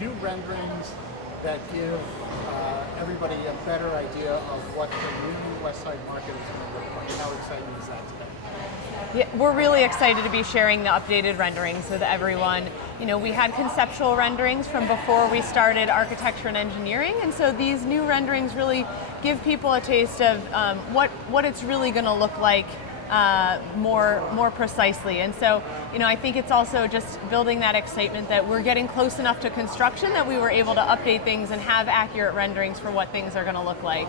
new renderings that give everybody a better idea of what the new West Side Market is going to look like. How exciting is that today? Yeah, we're really excited to be sharing the updated renderings with everyone. You know, we had conceptual renderings from before we started architecture and engineering, and so these new renderings really give people a taste of what it's really going to look like more precisely. And so, you know, I think it's also just building that excitement that we're getting close enough to construction that we were able to update things and have accurate renderings for what things are going to look like.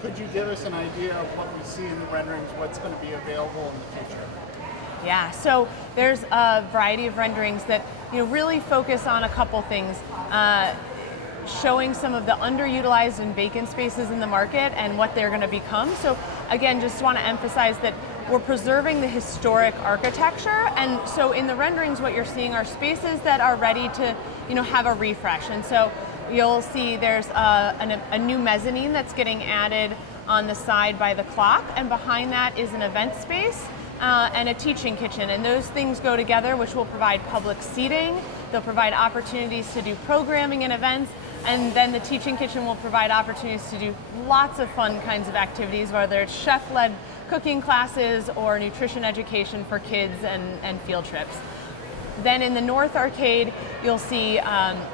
Could you give us an idea of what we see in the renderings, what's going to be available in the future? Yeah, so there's a variety of renderings that, you know, really focus on a couple things. Showing some of the underutilized and vacant spaces in the market and what they're going to become. So again, just want to emphasize that we're preserving the historic architecture, and so in the renderings what you're seeing are spaces that are ready to, you know, have a refresh. And so you'll see there's a new mezzanine that's getting added on the side by the clock, and behind that is an event space and a teaching kitchen, and those things go together, which will provide public seating. They'll provide opportunities to do programming and events, and then the teaching kitchen will provide opportunities to do lots of fun kinds of activities, whether it's chef-led cooking classes or nutrition education for kids and field trips. Then in the North Arcade, you'll see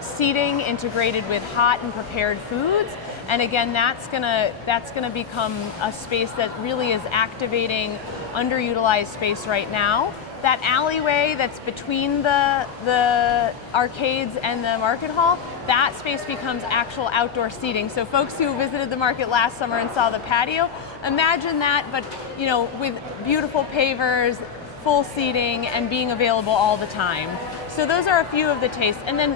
seating integrated with hot and prepared foods. And again, that's gonna become a space that really is activating underutilized space right now. That alleyway that's between the arcades and the market hall, that space becomes actual outdoor seating. So folks who visited the market last summer and saw the patio, imagine that, but you know, with beautiful pavers, full seating, and being available all the time. So those are a few of the tastes. And then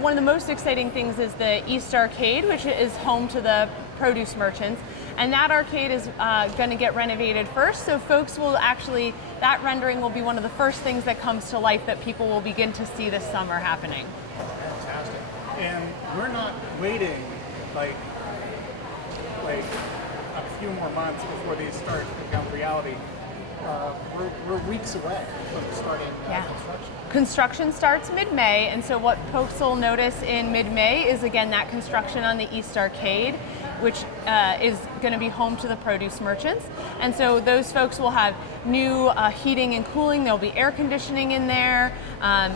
one of the most exciting things is the East Arcade, which is home to the produce merchants. And that arcade is going to get renovated first, so folks will actually, that rendering will be one of the first things that comes to life that people will begin to see this summer happening. Fantastic. And we're not waiting like a few more months before these start to become reality. We're weeks away from starting construction. Construction starts mid-May, and so what folks will notice in mid-May is again that construction on the East Arcade, which is going to be home to the produce merchants. And so those folks will have new heating and cooling. There'll be air conditioning in there,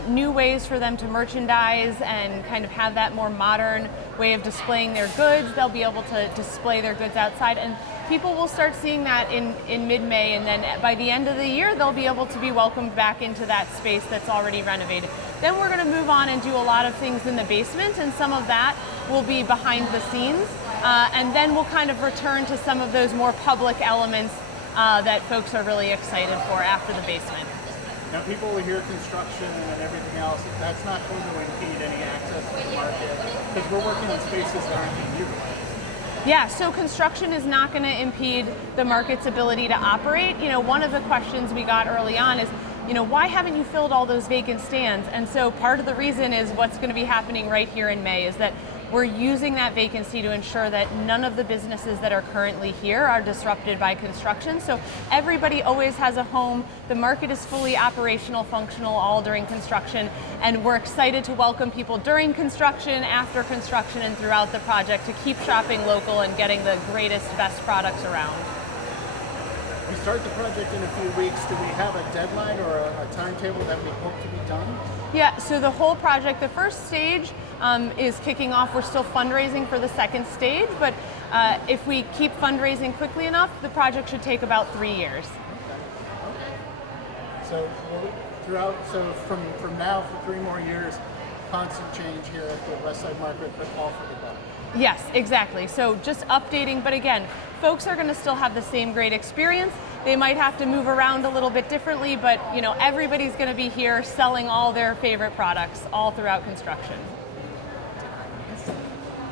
new ways for them to merchandise and kind of have that more modern way of displaying their goods. They'll be able to display their goods outside, and people will start seeing that in mid-May, and then by the end of the year they'll be able to be welcomed back into that space that's already renovated. Then we're going to move on and do a lot of things in the basement, and some of that will be behind the scenes. And then we'll kind of return to some of those more public elements that folks are really excited for after the basement. Now people will hear construction and everything else. That's not going to impede any access to the market, because we're working on spaces that aren't being utilized. Yeah, so construction is not going to impede the market's ability to operate. You know, one of the questions we got early on is, you know, why haven't you filled all those vacant stands? And so part of the reason is what's going to be happening right here in May is that we're using that vacancy to ensure that none of the businesses that are currently here are disrupted by construction. So everybody always has a home. The market is fully operational, functional, all during construction. And we're excited to welcome people during construction, after construction, and throughout the project to keep shopping local and getting the greatest, best products around. We start the project in a few weeks. Do we have a deadline or a timetable that we hope to be done? Yeah, so the whole project, the first stage is kicking off. We're still fundraising for the second stage, but if we keep fundraising quickly enough, the project should take about 3 years. Okay. So from now for 3 more years, constant change here at the West Side Market, but all for the better. Yes, exactly. So just updating, but again, folks are going to still have the same great experience. They might have to move around a little bit differently, but you know, everybody's going to be here selling all their favorite products all throughout construction.